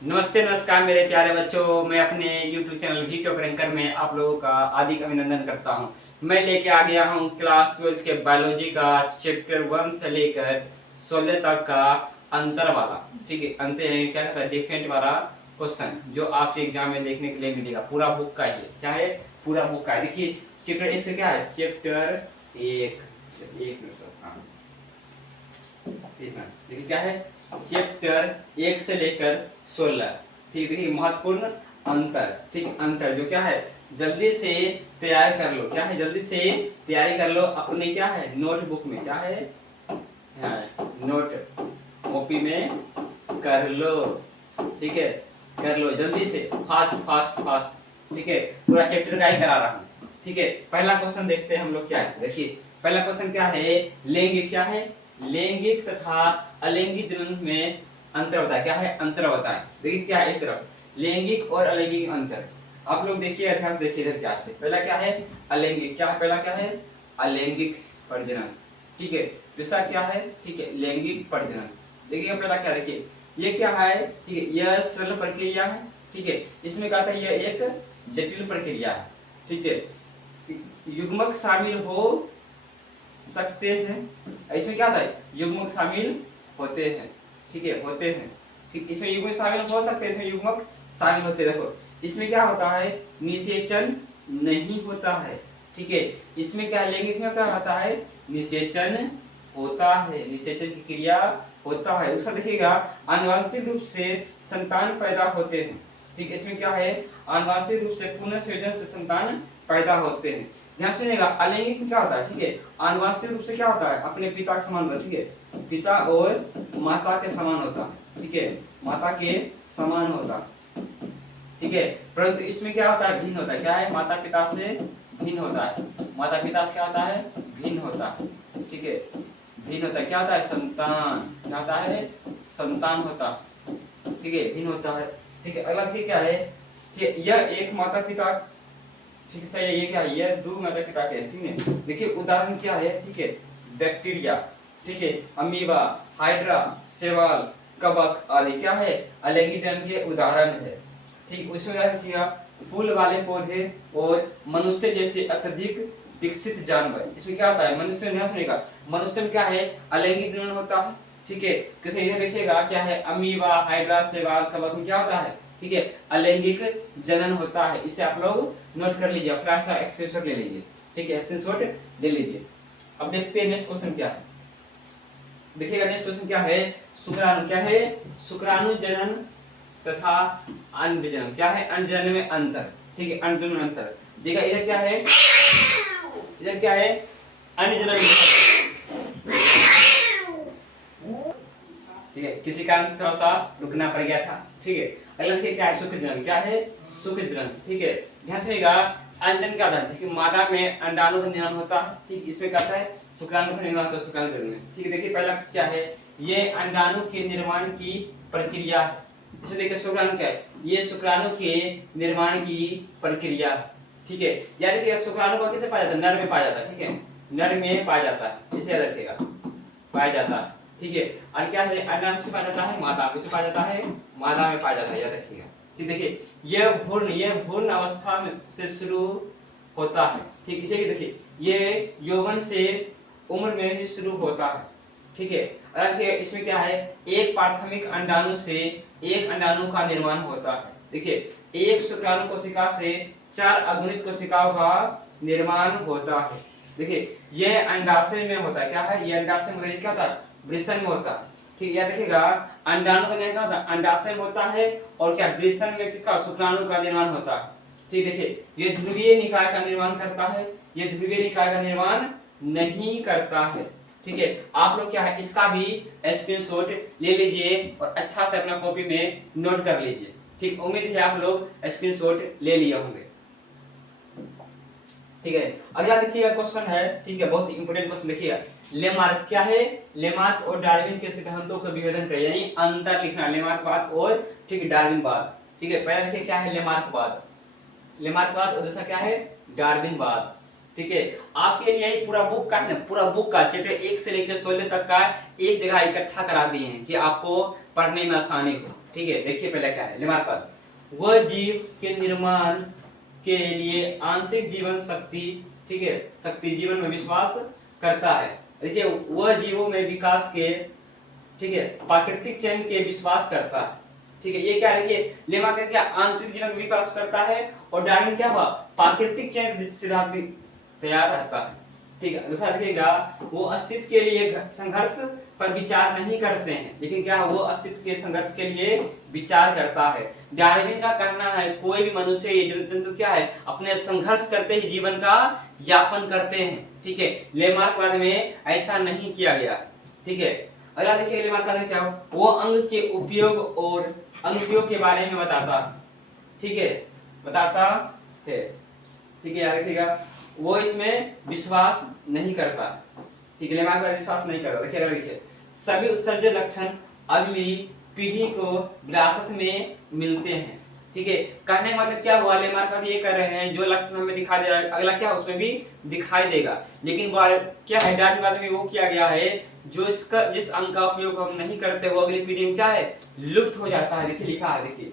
नमस्ते नमस्कार मेरे प्यारे बच्चों, मैं अपने YouTube चैनल वीडियो क्रैंकर में आप लोगों का हार्दिक अभिनंदन करता हूं। मैं लेके आ गया हूं क्लास 12 के बायोलॉजी का चैप्टर 1 से लेकर 16 तक का अंतर वाला, ठीक है, अंतर क्या कहता है, डिफरेंट वाला क्वेश्चन जो आपके एग्जाम में देखने के लिए मिलेगा। पूरा बुक का ही क्या है, पूरा बुक का है। देखिए चैप्टर 1 से क्या है, चैप्टर 1 देखिए क्या है, चैप्टर 1 से लेकर 16, ठीक है। महत्वपूर्ण अंतर, ठीक है, अंतर जो क्या है, जल्दी से तैयार कर लो, क्या है, जल्दी से तैयारी कर लो अपने क्या है, नोटबुक में, क्या है, नोट कॉपी में कर लो, ठीक है, कर लो जल्दी से, फास्ट फास्ट फास्ट, ठीक है। पूरा चैप्टर का ही करा रहा हूं, ठीक है। पहला क्वेश्चन देखते हैं हम लोग क्या है। देखिए पहला क्वेश्चन क्या है, लैंगिक, क्या है, लैंगिक तथा अलैंगिक लिंग में अंतर बताए, क्या है, अंतर बताए। देखिए क्या है, एक तरफ लैंगिक और अलैंगिक अंतर, आप लोग देखिए, अभ्यास देखिए इधर क्या से। पहला क्या है, अलैंगिक, क्या है, पहला क्या है, अलैंगिक प्रजनन, ठीक है। दूसरा क्या है, ठीक है, लैंगिक प्रजनन। देखिए पहला क्या, देखिए ये क्या है, ठीक है, यह सरल प्रक्रिया है, ठीक है। इसमें क्या था, यह एक जटिल प्रक्रिया है, ठीक है। युग्मक शामिल हो सकते हैं, इसमें क्या था, युग्मक शामिल होते हैं, ठीक है, होते हैं, ठीक। इसमें युग्मक शामिल हो सकते हैं, इसमें युग्मक शामिल होते हैं। देखो इसमें क्या होता है, निषेचन नहीं होता है, ठीक है। इसमें क्या, लैंगिक में क्या होता है, निषेचन होता है, निषेचन की क्रिया होता है। उसका देखिएगा, आनुवंशिक रूप से संतान पैदा होते हैं, ठीक। इसमें क्या है, आनुवंशिक रूप से पुनर्सृजन से संतान पैदा होते हैं। ध्यान सुनिएगा, अलैंगिक में क्या होता है, ठीक है, आनुवंशिक रूप से क्या होता है, अपने पिता के समान होता है, ठीक है, पिता और माता के समान होता है, ठीक है, माता के समान होता, ठीक है। परंतु इसमें क्या होता है, भिन्न होता है, क्या है, माता पिता से भिन्न होता है, माता पिता से क्या होता है, भिन्न होता है, ठीक है, भिन्न होता है। क्या होता है, संतान, क्या होता है, संतान होता, ठीक है, भिन्न होता है, ठीक है। अगला देखिए क्या है, कि यह एक माता पिता, ठीक है, सही है, ये क्या है, ये दो माता पिता के, ठीक है। देखिए उदाहरण क्या है, ठीक है, बैक्टीरिया, ठीक है, अमीबा, हाइड्रा, शैवाल, कवक आदि क्या है, अलैंगिक जन्म के उदाहरण है, ठीक। उसमें क्या किया, फूल वाले पौधे और मनुष्य जैसे अत्यधिक विकसित जानवर। इसमें क्या होता है, मनुष्य ध्यान सुनिएगा, मनुष्य में क्या है, अलैंगिक जनन होता है, ठीक है। किसी इधर देखिएगा क्या है, अमीबा, हाइड्रा, शैवाल, कवक में क्या होता है, ठीक है, अलैंगिक जनन होता है। इसे आप लोग नोट कर लीजिए, अपना सा स्क्रीनशॉट ले लीजिए, ठीक है, स्क्रीनशॉट ले लीजिए। अब देखते हैं नेक्स्ट क्वेश्चन क्या है। देखिएगा नेक्स्ट क्वेश्चन क्या है, शुक्राणु, क्या है, शुक्राणु जनन तथा अंड जनन, क्या है, अंड जनन में अंतर, ठीक है, अंड जनन में अंतर। देखिए इधर क्या है, इधर क्या है, अंड जनन, ठीक है, किसी कारण से थोड़ा सा रुकना पड़ गया था, ठीक है। अगला देखिए क्या है, शुक्र जनन, क्या है, शुक्र जनन, ठीक है। ध्यान सुनिएगा, अंडन क्या होता है, देखिए मादा में अंडाणु का निर्माण होता है, ठीक, इसमें क्या होता है, शुक्राणु का निर्माण होता है, शुक्राणु जनन में, ठीक है। देखिए पहला क्या है, ये अंडाणु के निर्माण की प्रक्रिया है। इसमें देखिए शुक्राणु क्या है, ये शुक्राणु के निर्माण की प्रक्रिया, ठीक है। या देखिए शुक्राणु को किसे पाया जाता है, नर में पाया जाता है, ठीक है, नर में पाया जाता है, इसे याद रखिएगा, पाया जाता है, ठीक है। और क्या है, अंडाणु से पाया जाता है, मादा में पाया जाता है, मादा में पाया जाता है, याद रखिएगा, ठीक। देखिए यह भ्रूण अवस्था में से शुरू होता है, ठीक। इसे देखिए ये यौवन से उम्र में ही शुरू होता है, ठीक है। और इसमें क्या है, एक प्राथमिक अंडाणु से एक अंडाणु का निर्माण होता है। देखिए एक शुक्राणु कोशिका से 4 अगुणित कोशिकाओं का निर्माण होता है। देखिए यह अंडाशय में होता है, क्या है, ये अंडाशय में क्या होता है, वृषण में होता है, ठीक है। देखिएगा अंडाणु का निर्माण होता है, अंडाशय में होता है, और क्या, वृषण में किसका, शुक्राणु का निर्माण होता है, ठीक। देखिए ये ध्रुवीय निकाय का निर्माण करता है, ये ध्रुवीय निकाय का निर्माण नहीं करता है, ठीक है। आप लोग क्या है, इसका भी स्क्रीनशॉट ले लीजिए और अच्छा से अपना कॉपी में नोट कर लीजिए, ठीक। उम्मीद है आप लोग स्क्रीनशॉट ले लिए होंगे, ठीक है। अगला देखिएगा क्वेश्चन है, ठीक है, बहुत इंपोर्टेंट क्वेश्चन देखिएगा, लेमार्क, क्या है, लेमार्क और डार्विन के सिद्धांतों का विभेदन करें, यानी अंतर लिखना, लेमार्कवाद और, ठीक, डार्विनवाद, ठीक है। पहला देखिए क्या है, लेमार्कवाद, लेमार्कवाद, और दूसरा क्या है, डार्विनवाद, ठीक है। आपके लिए यही पूरा बुक का है ना, पूरा बुक का चैप्टर 1 से लेकर 16 तक का एक जगह इकट्ठा करा दिए हैं कि आपको पढ़ने में आसानी हो, ठीक है, देखिए पहले क्या है लेमार्क पद, वह जीव के निर्माण के लिए आंतरिक जीवन शक्ति, ठीक है, शक्ति जीवन में विश्वास करता है। देखिए वह जीवों में विकास के, ठीक है, प्राकृतिक चयन के विश्वास करता है। ठीक है, ये क्या है, देखिए लेमार्क क्या आंतरिक जीवन में विकास करता है, और डार्विन क्या हुआ, प्राकृतिक चयन सिद्धांत भी तैयार रहता है। ठीक है, दूसरा देखिएगा, वो अस्तित्व के लिए संघर्ष पर विचार नहीं करते हैं, लेकिन क्या वो अस्तित्व के संघर्ष के लिए विचार करता है। डार्विन का कहना है कोई भी मनुष्य ये जंतु क्या है, अपने संघर्ष करते ही जीवन का यापन करते हैं। ठीक है, लेमार्कवाद में ऐसा नहीं किया गया। ठीक है, अगला देखिए लेमार्कवाद में क्या हो, वो अंग के उपयोग और अनुपयोग के बारे में बताता है। ठीक है, बताता है। ठीक है, याद रखिएगा, वो इसमें विश्वास नहीं करता। ठीक है, लेमार्कवाद विश्वास नहीं करता। देखिए देखिए, सभी उत्सर्जन लक्षण अगली पीढ़ी को विरासत में मिलते हैं। ठीक है, कहने का मतलब क्या हुआ, लेमार्कवाद ये कर रहे हैं जो लक्षण हमें दिखाई दे रहा है अगला क्या उसमें भी दिखाई देगा, लेकिन क्या है डार्विनवाद में वो किया गया है जो इसका जिस अंग का उपयोग हम नहीं करते वो अगली पीढ़ी में क्या है लुप्त हो जाता है। देखिए लिखा है, देखिए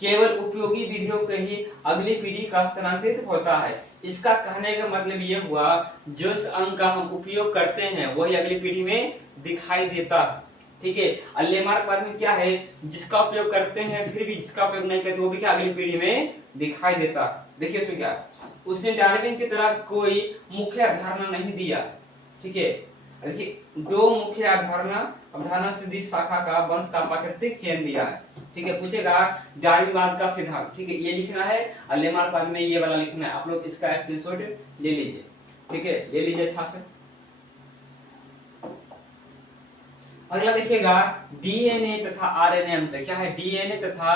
केवल उपयोगी विधियों के ही अगली पीढ़ी का स्थानांतरित होता है। इसका कहने का मतलब ये हुआ जिस अंग का हम उपयोग करते हैं वही अगली पीढ़ी में दिखाई देता है। ठीक है, और लेमार्कवाद में क्या है, जिसका उपयोग करते हैं फिर भी जिसका उपयोग नहीं करते वो भी क्या अगली पीढ़ी में दिखाई देता। देखिए उसमें क्या, उसने डार्विन की तरह कोई मुख्य अवधारणा नहीं दिया। ठीक है, देखिए दो मुख्य अवधारणा सिद्धि शाखा का वंश का प्राकृतिक चयन दिया है। ठीक है, पूछेगा डार्विनवाद का सिद्धांत। ठीक है, ये लिखना है, और लेमार्कवाद में ये वाला लिखना है। आप लोग इसका स्क्रीनशॉट ले लीजिए। ठीक है, ले लीजिए अच्छा से। अगला देखिएगा, डीएनए तथा आरएनए अंतर। क्या है, डीएनए तथा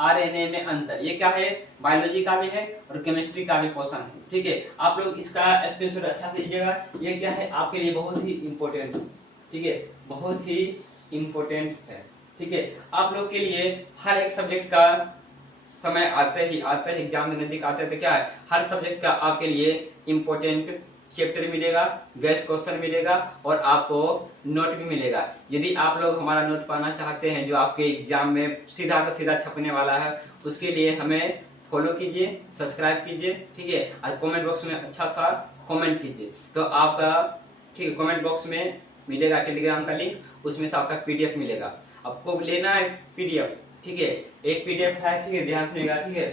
आरएनए में अंतर। ये क्या है, बायोलॉजी का भी है और केमिस्ट्री का भी पोर्शन है। ठीक है, आप लोग इसका स्क्रीनशॉट अच्छा से लीजिएगा। ये क्या है आपके लिए बहुत ही इंपॉर्टेंट है। ठीक है, बहुत ही इंपॉर्टेंट है। ठीक है, आप लोग के लिए हर एक सब्जेक्ट का समय आते ही एग्जाम में नजदीक आते हैं तो क्या है हर सब्जेक्ट का आपके लिए इंपॉर्टेंट चैप्टर मिलेगा, गेस्ट क्वेश्चन मिलेगा और आपको नोट भी मिलेगा। यदि आप लोग हमारा नोट पाना चाहते हैं जो आपके एग्जाम में सीधा का सीधा छपने वाला है, उसके लिए हमें फॉलो कीजिए, सब्सक्राइब कीजिए। ठीक है, और कमेंट बॉक्स में अच्छा सा कमेंट कीजिए तो आपका, ठीक है, कमेंट बॉक्स में मिलेगा टेलीग्राम का लिंक, उसमें से आपका पीडीएफ मिलेगा। आपको लेना है पीडीएफ। ठीक है, एक पीडीएफ है। ठीक है, ध्यान सुनिएगा। ठीक है,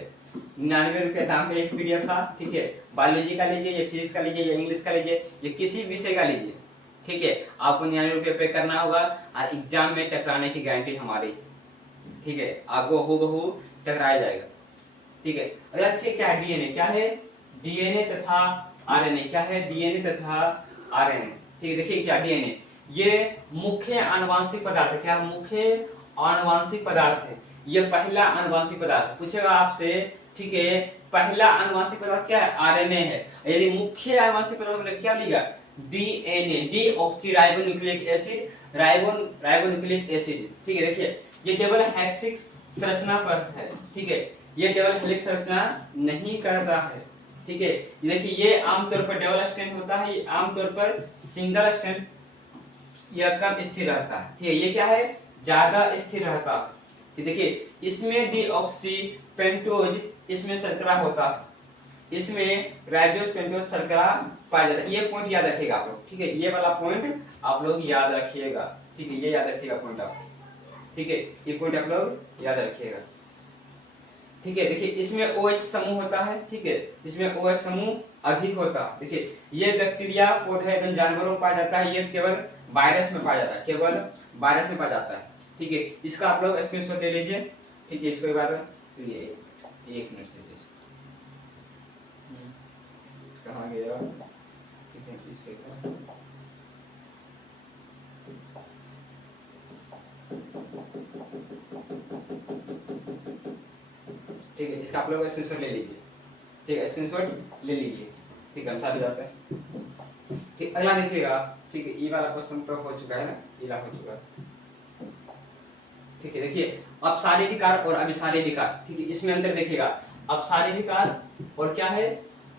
99 रुपये दाम में एक पीडीएफ था। ठीक है, बायोलॉजी का लीजिए या फिजिक्स का लीजिए या इंग्लिश का लीजिए या किसी विषय का लीजिए। ठीक है, आपको 99 रुपये पे करना होगा और एग्जाम में टकराने की गारंटी हमारी। ठीक है, आपको हूबहू टकराया जाएगा। ठीक है, अगला देखिए क्या है डीएनए। क्या है, डीएनए तथा आरएनए। क्या है, डीएनए तथा आरएनए। ठीक है, देखिए क्या डीएनए, ये मुख्य आनुवांशिक पदार्थ। क्या मुख्य आनुवांशिक पदार्थ है, ये पहला आनुवांशिक पदार्थ पूछेगा आपसे। ठीक है, पहला आनुवांशिक पदार्थ क्या है, आरएनए है। यदि मुख्य आनुवांशिक पदार्थ मतलब क्या लिखा, DNA, deoxyribonucleic acid, ribonucleic acid. ठीक है, देखिए ये डबल हेलिक्स संरचना पर है। ठीक है, ये डबल हेलिक्स संरचना नहीं करता है। ठीक है, देखिए ये आमतौर पर डबल स्ट्रैंड होता है, ये आमतौर पर सिंगल स्ट्रैंड यह कम स्थिर रहता है। ठीक है, ये क्या है ज्यादा स्थिर रहता है। देखिए इसमें डीऑक्सी पेंटोज इसमें शर्करा होता है, इसमें राइबोज पेंटोज शर्करा पाया जाता है। ये पॉइंट याद रखिएगा आप लोग। ठीक है, ये वाला पॉइंट आप लोग याद रखिएगा। ठीक है, ये याद रखिएगा पॉइंट आप। ठीक है, ये पॉइंट आप लोग याद रखिएगा। ठीक है, देखिए इसमें OH समूह होता है। ठीक है, इसमें OH समूह अधिक होता है। देखिए ये बैक्टीरिया पौधे एवं जानवरों में पाया जाता है, ये केवल वायरस में पाया जाता है, केवल वायरस में पाया जाता है। ठीक है, इसका आप लोग स्क्रीनशॉट ले लीजिए। ठीक है, इसको एक बार ये 1 मिनट से कहाँ गया। ठीक है, इसको ठीक है, इसका आप लोग स्क्रीनशॉट ले लीजिए। ठीक है, स्क्रीनशॉट ले लीजिए। ठीक है, हम साथ जाते हैं। ठीक, अगला देखिएगा। ठीक है, ये वाला क्वेश्चन तो हो चुका है ना, ये हो चुका है। ठीक है, देखिए अपसारी विकार और अभिसारी विकार। ठीक है, इसमें अंतर देखिएगा, अपसारी विकार और क्या है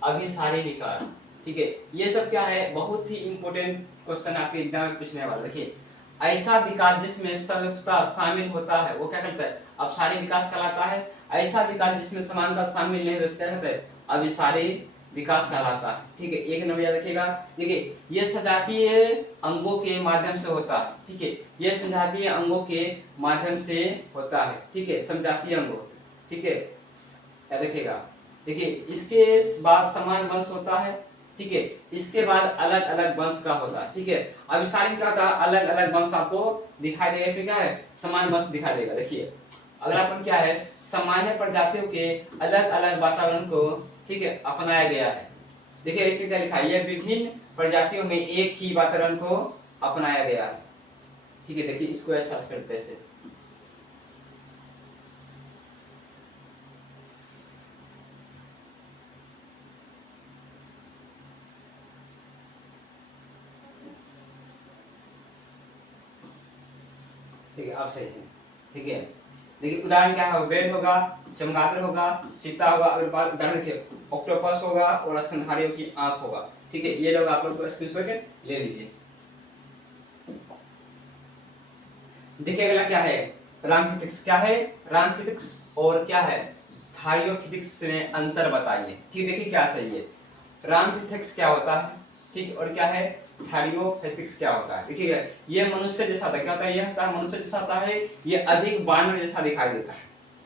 अभिसारी विकार। ठीक है, ये सब क्या है बहुत ही इंपॉर्टेंट क्वेश्चन आपके एग्जाम में पूछने वाला। देखिए ऐसा विकास जिसमें संयुक्तता शामिल होता है वो क्या कहता है, अपसारी विकास कहलाता है। ऐसा विकास जिसमें समानता शामिल नहीं होती क्या कहते हैं, अभिसारी विकास कहलाता है। ठीक है, एक नंबर याद रखिएगा। देखिए ये सजातीय अंगों के माध्यम से होता है। ठीक है, ये संजातीय अंगों के माध्यम से होता है। ठीक है, संजातीय अंगों से। ठीक है, याद रखिएगा। देखिए इसके बाद समान वंश होता है। ठीक है, इसके बाद अलग अलग वंश का होता है। ठीक है, अब सारी का अलग अलग वंश आपको दिखाई देगा। इसमें क्या है, समान वंश दिखाई देगा। देखिए अगला पॉइंट क्या है, सामान्य प्रजातियों के अलग अलग वातावरण को, ठीक है, अपनाया गया है। देखिए इसमें क्या लिखा है, यह विभिन्न प्रजातियों में एक ही वातावरण को अपनाया गया है। ठीक है, देखिए इसको एहसास करते हैं। ठीक है, आप सही है। ठीक है, देखिए उदाहरण क्या है, वेल होगा, चमगादड़ होगा, चीता होगा। अगर बात उदाहरण देखिए, ऑक्टोपस होगा और स्तनधारियों की आंख होगा। ठीक है, ये लोग आप लोग को स्क्रीनशॉट ले लीजिए। देखिए अगला क्या है, रामफिटिक्स। क्या है, रामफिटिक्स और क्या है, थायोफिटिक्स में अंतर बताइए। ठीक, देखिए क्या सही है, रामफिटिक्स क्या होता है, ठीक, और क्या है थायोफिटिक्स क्या होता है। देखिए ये मनुष्य जैसा होता है, क्या होता है, ये होता है मनुष्य जैसा होता है, ये अधिक बानर जैसा दिखाई देता है।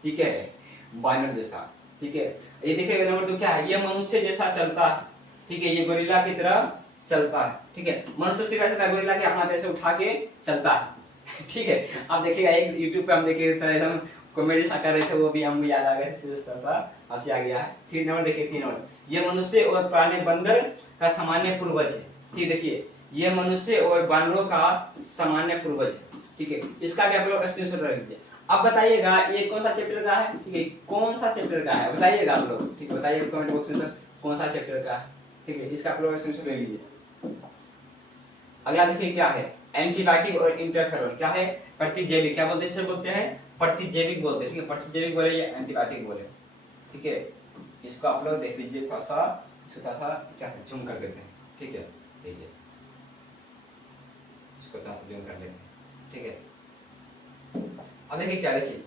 ठीक है, बानर जैसा। ठीक है, ये देखिए नंबर 2 क्या है, ये मनुष्य जैसा चलता है। ठीक है, ये गोरिल्ला की तरह चलता है। ठीक है, मनुष्य से कैसे गोरिल्ला के अपना ऐसे उठा के चलता है। ठीक है, आप देखिएगा एक YouTube पे हम देखे सर हम कॉमेडी सा कर रहे थे, वो भी हमको याद आ गया, सा हंसी आ गया है। 3 नंबर देखिए, 3 नंबर, ये मनुष्य और पुराने बंदर का सामान्य पूर्वज है। ठीक, देखिए ये मनुष्य और बानरों का सामान्य पूर्वज है। ठीक है, इसका भी आप लोग स्क्रीनशॉट रख लीजिए। अब बताइएगा ये कौन सा चैप्टर का है। ठीक है, कौन सा चैप्टर का है बताइएगा आप लोग। ठीक, बताइए कमेंट बॉक्स में कौन सा चैप्टर का है। ठीक है, इसका आप लोग स्क्रीनशॉट ले लीजिए। अगला देखिए क्या है, एंटीबायोटिक और इंटरफेरोन। क्या है, प्रतिजैविक। क्या बोलते हैं, बोलते हैं प्रतिजैविक बोलते हैं। ठीक है, प्रतिजैविक बोले या एंटीबायोटिक बोले। ठीक है, इसको आप लोग देख लीजिए, थोड़ा सा इसको थोड़ा सा क्या है जूम कर देते हैं। ठीक है, लीजिए इसको थोड़ा सा जूम कर लेते हैं। ठीक है, अब देखिए क्या, देखिए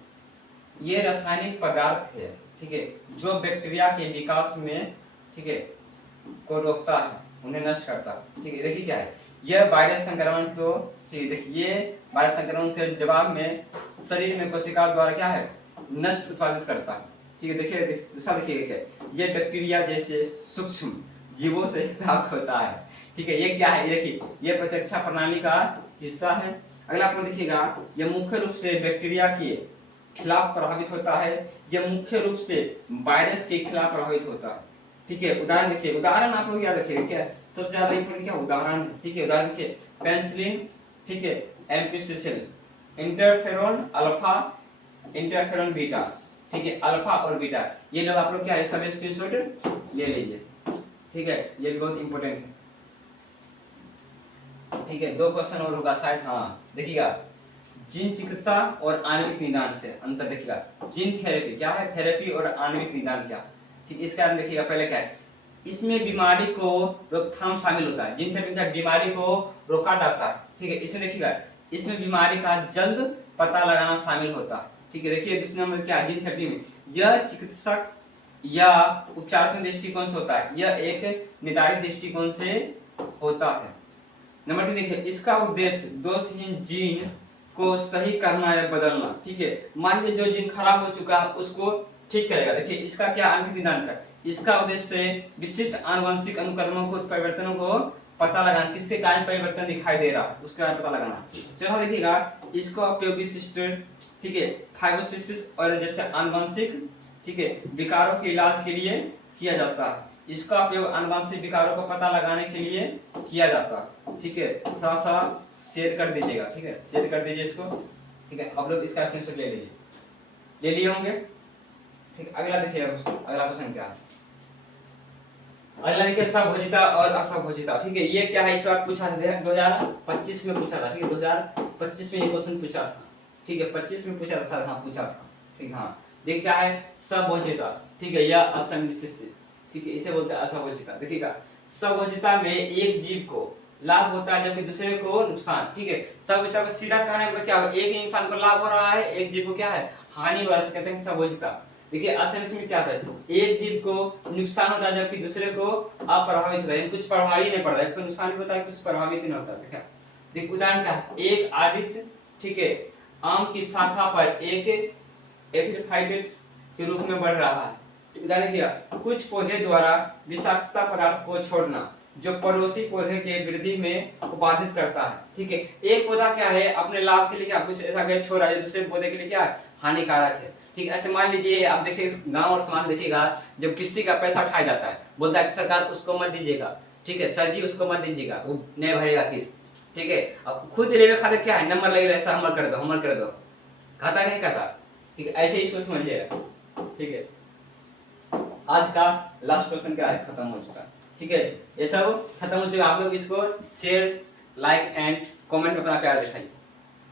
ये रासायनिक पदार्थ है। ठीक है, जो बैक्टीरिया के विकास में, ठीक है, को रोकता है, उन्हें नष्ट करता है। ठीक है, देखिए क्या है, यह वायरस संक्रमण को, ठीक है, देखिए ये वायरस संक्रमण के जवाब में शरीर में कोशिकाओं द्वारा क्या है, नष्ट उत्पादित करता है। ठीक है, देखिए दूसरा देखिए क्या, ये बैक्टीरिया जैसे सूक्ष्म जीवों से प्राप्त होता है। ठीक है, ये क्या है, देखिए ये प्रतिरक्षा प्रणाली का हिस्सा है। अगला आप देखिएगा, यह मुख्य रूप से बैक्टीरिया के खिलाफ प्रभावित होता है। यह मुख्य रूप से वायरस के खिलाफ प्रभावित होता है। ठीक है, उदाहरण देखिए, उदाहरण आप लोग याद रखिए, क्या सबसे ज्यादा इंपॉर्टेंट क्या उदाहरण है। ठीक है, उदाहरण देखिए, पेनिसिलिन, ठीक है, एम्पिसिसिलिन, इंटरफेरोन अल्फा, इंटरफेरोन बीटा। ठीक है, अल्फा और बीटा, ये लोग आप लोग क्या है, इसका भी स्क्रीनशॉट ले लीजिए। ठीक है, ये भी बहुत इंपॉर्टेंट है। ठीक है, 2 क्वेश्चन और होगा शायद। हाँ देखिएगा, जीन चिकित्सा और आणविक निदान से अंतर देखिएगा। जीन थेरेपी क्या है, थेरेपी और आणविक निदान क्या। ठीक, इसका देखिएगा, पहले क्या है, इसमें बीमारी को रोकथाम शामिल होता है। जीन थेरेपी बीमारी को रोका जाता है। ठीक है, इसमें देखिएगा, इसमें बीमारी का जल्द पता लगाना शामिल होता है। ठीक है, देखिए दूसरे नंबर क्या, जीन थेरेपी में यह चिकित्सक या उपचार के दृष्टिकोण से होता है, यह एक निर्धारित दृष्टिकोण से होता है। नंबर 3 देखिए, इसका उद्देश्य दोषहीन जीन को सही करना या बदलना। ठीक है, मान लीजिए जो जीन खराब हो चुका है उसको ठीक करेगा। देखिए इसका क्या आणविक निदान का, इसका उद्देश्य विशिष्ट आनुवंशिक अनुक्रमों को, परिवर्तनों को पता लगाना, किसके कारण परिवर्तन दिखाई दे रहा है उसका पता लगाना। चलो देखिएगा, इसका उपयोग विशिष्ट, ठीक है, फाइब्रोसिस और जैसे आनुवंशिक, ठीक है, विकारों के इलाज के लिए किया जाता है। इसका उपयोग आनुवंशिक विकारों को पता लगाने के लिए किया जाता है। ठीक है, थोड़ा सा शेयर कर दीजिएगा। ठीक है, शेयर कर दीजिए इसको। ठीक है, आप लोग इसका स्क्रीनशॉट ले लीजिए, ले लिए होंगे। ठीक, अगला देखिए, अगला क्वेश्चन क्या है, अगला देखिए, सभोजिता और असभोजिता। ठीक है, ये क्या है, इस बार पूछा था 2025 में पूछा था। ठीक है, 2025 में ये क्वेश्चन पूछा था। ठीक है, 25 में पूछा था सर, हाँ पूछा था। ठीक, हाँ देख क्या है, सभोजिता। ठीक है, या असंविशिष्ट। ठीक है, इसे बोलते हैं असभोजिता। देखिएगा, सभोजिता में एक जीव को लाभ होता है जबकि दूसरे को नुकसान। ठीक है, सब बच्चों को सीधा कहने में क्या होगा, एक ही इंसान को लाभ हो रहा है, एक जीव को क्या है हानि हो रहा है, कहते हैं सबोचिता। देखिए असल में इसमें क्या होता है, एक जीव को नुकसान होता है जबकि दूसरे को अप्रभावित होता है, कुछ प्रभाव ही नहीं पड़ता है, कोई नुकसान भी होता है कुछ प्रभावित नहीं होता। देखा देखिए उदाहरण क्या है, एक आदित्य ठीक है आम की शाखा पर एक एपिफाइट्स के रूप में बढ़ रहा है। उदाहरण किया, कुछ पौधे द्वारा विषाक्तता पदार्थ को छोड़ना जो पड़ोसी पौधे के वृद्धि में बाधित करता है। ठीक है, एक पौधा क्या है अपने लाभ के लिए क्या कुछ ऐसा गैस छोड़ रहा है दूसरे पौधे के लिए क्या हानिकारक है। ठीक है, ऐसे मान लीजिए आप देखिए गांव और समाज देखिएगा, जब किस्ती का पैसा उठाया जाता है बोलता है कि सरकार उसको मत दीजिएगा, ठीक है सर जी उसको मत दीजिएगा वो नहीं भरेगा किस्त। ठीक है, अब खुद रेलवे खाते क्या है नंबर लगेगा ऐसा हमर कर दो, खाता नहीं खाता। ठीक है, ऐसे इसको समझिएगा। ठीक है, आज का लास्ट क्वेश्चन क्या है खत्म हो चुका। ठीक है, ये सब खत्म हो चुका। आप लोग इसको शेयर लाइक एंड कमेंट में अपना प्यार दिखाइए।